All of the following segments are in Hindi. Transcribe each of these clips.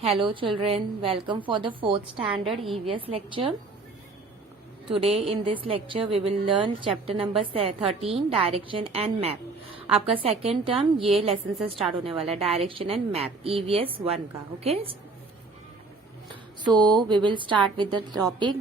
Hello children, welcome for the 4th standard EVS lecture. Today in this lecture we will learn chapter number 13 direction and map. आपका सेकेंड टर्म ये लेसन से स्टार्ट होने वाला है, डायरेक्शन एंड मैप EVS 1 का. Okay, so we will start with the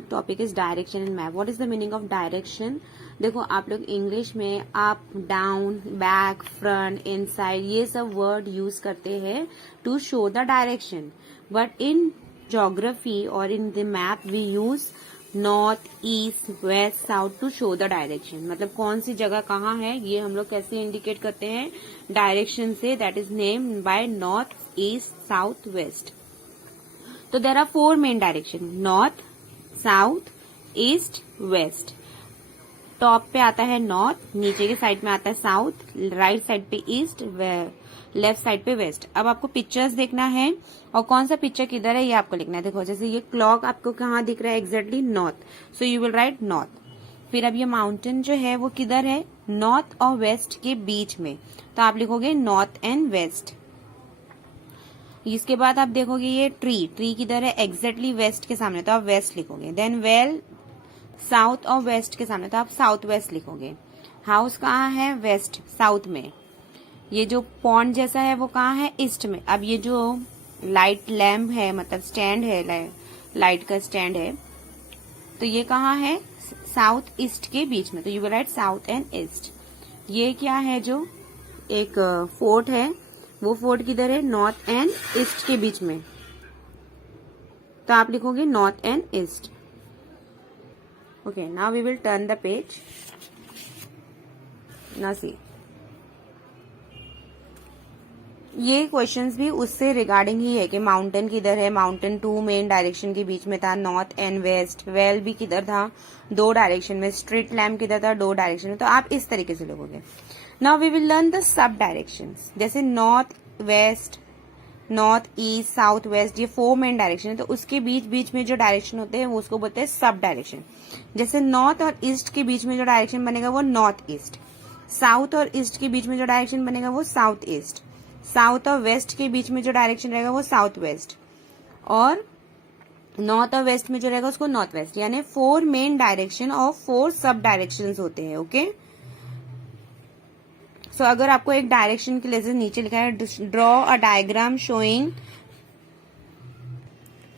topic is direction and map. What is the meaning of direction? देखो आप लोग इंग्लिश में up, down, back, front, inside ये सब वर्ड यूज करते हैं to show the direction, but in geography और in the map we use north, east, west, south to show the direction. मतलब कौन सी जगह कहाँ है ये हम लोग कैसे इंडिकेट करते हैं? डायरेक्शन से. That is name by north, east, south, west. तो there are 4 main direction: north, south, east, west. Top पे आता है नॉर्थ, नीचे के साइड में आता है साउथ, राइट साइड पे ईस्ट, लेफ्ट साइड पे वेस्ट. अब आपको पिक्चर्स देखना है और कौन सा पिक्चर किधर है ये आपको लिखना है. देखो जैसे ये क्लॉक आपको कहाँ दिख रहा है? Exactly north, so you will write north. फिर अब ये माउंटेन जो है वो किधर है? नॉर्थ और वेस्ट के बीच में, तो आप लिखोगे नॉर्थ एंड वेस्ट. इसके बाद आप देखोगे ये ट्री किधर है? एग्जैक्टली वेस्ट के सामने, तो आप वेस्ट लिखोगे. देन वेल साउथ और वेस्ट के सामने, तो आप साउथ वेस्ट लिखोगे. हाउस कहाँ है? वेस्ट, साउथ में. ये जो पॉन्ड जैसा है वो कहाँ है? ईस्ट में. अब ये जो लाइट लैम्प है, मतलब स्टैंड है, लाइट का स्टैंड है, तो ये कहाँ है? साउथ ईस्ट के बीच में, तो you will write south and east. ये क्या है? जो एक फोर्ट है, वो फोर्ट किधर है? नॉर्थ एंड ईस्ट के बीच में, तो आप लिखोगे north and east. Okay, now we will turn the page. Now see. ये क्वेश्चंस भी उससे रिगार्डिंग ही है कि माउंटेन किधर है. माउंटेन 2 मेन डायरेक्शन के बीच में था, नॉर्थ एंड वेस्ट. वेल भी किधर था? 2 डायरेक्शन में. स्ट्रीट लैम्प किधर था? 2 डायरेक्शन में. तो आप इस तरीके से लिखोगे. Now we will learn the sub directions. जैसे north, west, north, east, south, west, ये 4 मेन डायरेक्शन है, तो उसके बीच बीच में जो डायरेक्शन होते हैं वो उसको बोलते हैं सब डायरेक्शन. जैसे नॉर्थ और ईस्ट के बीच में जो डायरेक्शन बनेगा वो नॉर्थ ईस्ट. साउथ और ईस्ट के बीच में जो डायरेक्शन बनेगा वो साउथ ईस्ट. साउथ और वेस्ट के बीच में जो डायरेक्शन रहेगा वो साउथ वेस्ट. और नॉर्थ और वेस्ट में जो रहेगा उसको नॉर्थ वेस्ट. यानी 4 मेन डायरेक्शन और 4 सब डायरेक्शन होते हैं. ओके, सो अगर आपको एक डायरेक्शन के लिए नीचे लिखा है draw a diagram showing,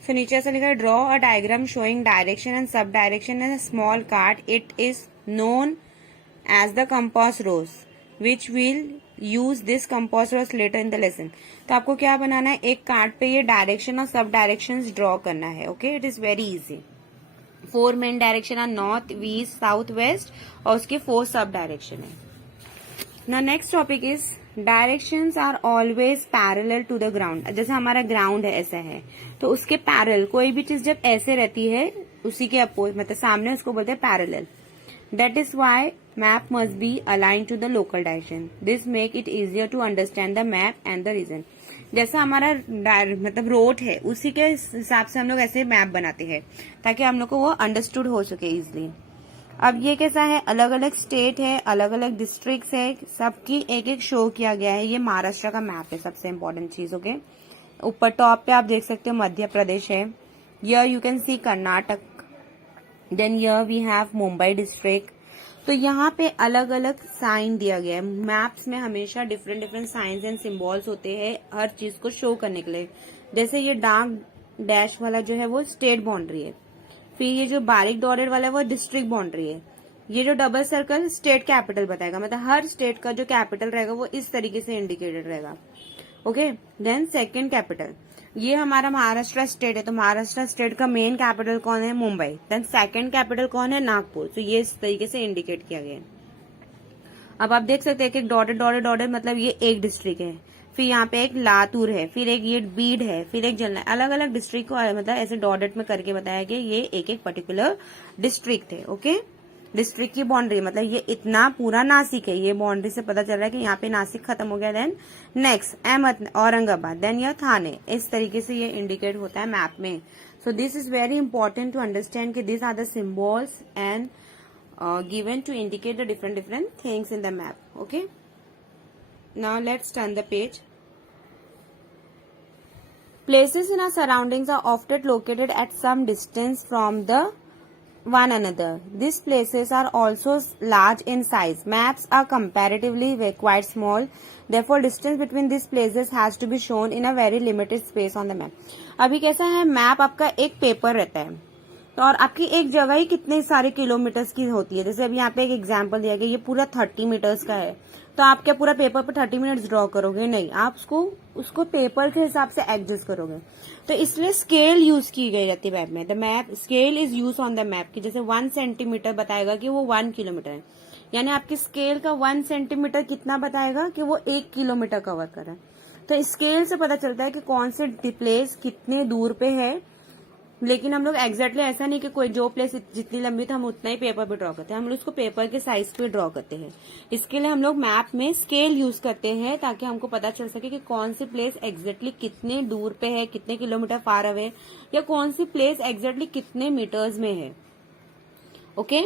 so नीचे ऐसा लिखा है draw a diagram showing direction and sub direction in small card, it is known as the compass rose which will use this compass rose later in the lesson. तो आपको क्या बनाना है? एक कार्ड पे ये डायरेक्शन और सब डायरेक्शन ड्रॉ करना है. Okay, it is very easy. 4 main direction are north, east, south, west, और उसके 4 सब डायरेक्शन है. Now next topic is directions are always parallel to the ground. जैसे हमारा ग्राउंड है ऐसा है, तो उसके पैरेलल कोई भी चीज जब ऐसे रहती है उसी के अपोज मतलब सामने, उसको बोलते हैं parallel. That is why map must be aligned to the local direction. This make it easier to understand the map and the region. जैसा हमारा मतलब रोड है उसी के हिसाब से हम लोग ऐसे मैप बनाते हैं ताकि हम लोग को वो अंडरस्टूड हो सके इजिली. अब ये कैसा है? अलग अलग स्टेट है, अलग अलग डिस्ट्रिक्ट्स है, सबकी एक एक शो किया गया है. ये महाराष्ट्र का मैप है, सबसे इम्पोर्टेंट चीज. ओके, ऊपर टॉप पे आप देख सकते हो मध्य प्रदेश है. Here you can see Karnataka. Then here we have Mumbai district. तो यहाँ पे अलग अलग साइन दिया गया है. मैप्स में हमेशा different different science and symbols होते हैं हर चीज को शो करने के लिए. जैसे ये डार्क डैश वाला जो है वो स्टेट बाउंड्री है. फिर ये जो बारीक डॉटेड वाला है वो डिस्ट्रिक्ट बाउंड्री है. ये जो डबल सर्कल स्टेट कैपिटल बताएगा, मतलब हर स्टेट का जो कैपिटल रहेगा वो इस तरीके से इंडिकेटेड रहेगा. ओके, देन सेकंड कैपिटल, ये हमारा महाराष्ट्र स्टेट है, तो महाराष्ट्र स्टेट का मेन कैपिटल कौन है? मुंबई. देन सेकंड कैपिटल कौन है? नागपुर. तो ये इस तरीके से इंडिकेट किया गया है. अब आप देख सकते हैं कि डॉटेड डॉटेड डॉटेड मतलब ये एक डिस्ट्रिक्ट है. फिर यहाँ पे एक लातूर है, फिर एक ये बीड है, फिर एक जलना. अलग अलग डिस्ट्रिक्ट को मतलब ऐसे डॉटेड में करके बताया कि ये एक एक पर्टिकुलर डिस्ट्रिक्ट है. ओके, डिस्ट्रिक्ट की बाउंड्री मतलब ये इतना पूरा नासिक है. ये बाउंड्री से पता चल रहा है कि यहाँ पे नासिक खत्म हो गया. Then next Ahmad Aurangabad, then यह थाने. इस तरीके से ये इंडिकेट होता है मैप में. So this is very important to understand कि this are the symbols and given to indicate the different things in the map. Okay, now let's turn the page. Places in our surroundings are often located at some distance from the one another. These places are also large in size. Maps are comparatively quite small. Therefore, distance between these places has to be shown in a very limited space on the map. अभी कैसा है, मैप आपका एक पेपर रहता है, तो और आपकी एक जगह ही कितने सारे किलोमीटर्स की होती है. जैसे अभी यहाँ पे एक एग्जांपल दिया गया, ये पूरा 30 मीटर्स का है, तो आप क्या पूरा पेपर पर 30 मिनट्स ड्रॉ करोगे? नहीं, आप उसको पेपर के हिसाब से एडजस्ट करोगे. तो इसलिए स्केल यूज की गई रहती है मैप में. The map scale is use on the map की. जैसे 1 सेंटीमीटर बताएगा कि वो 1 किलोमीटर है, यानी आपकी स्केल का 1 सेंटीमीटर कितना बताएगा कि वो 1 किलोमीटर कवर कर रहा है. तो स्केल से पता चलता है कि कौन से प्लेस कितने दूर पे है. लेकिन हम लोग एग्जैक्टली ऐसा नहीं कि कोई जो प्लेस जितनी लंबी तो हम उतना ही पेपर पे ड्रॉ करते हैं, हम लोग उसको पेपर के साइज पे ड्रॉ करते हैं. इसके लिए हम लोग मैप में स्केल यूज करते हैं ताकि हमको पता चल सके कि कौन सी प्लेस एग्जैक्टली कितने दूर पे है, कितने किलोमीटर फार अवे, या कौन सी प्लेस एग्जैक्टली कितने मीटर्स में है. Okay,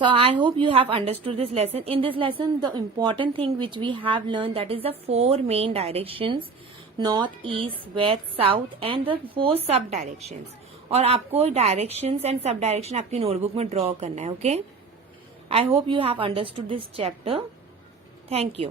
so I hope you have understood this lesson. In this lesson, the important thing which we have learned, that is the 4 main directions: north, east, west, south, and the 4 sub directions. और आपको डायरेक्शंस एंड सब डायरेक्शन आपकी नोटबुक में ड्रॉ करना है. Okay, I hope you have understood this chapter. Thank you.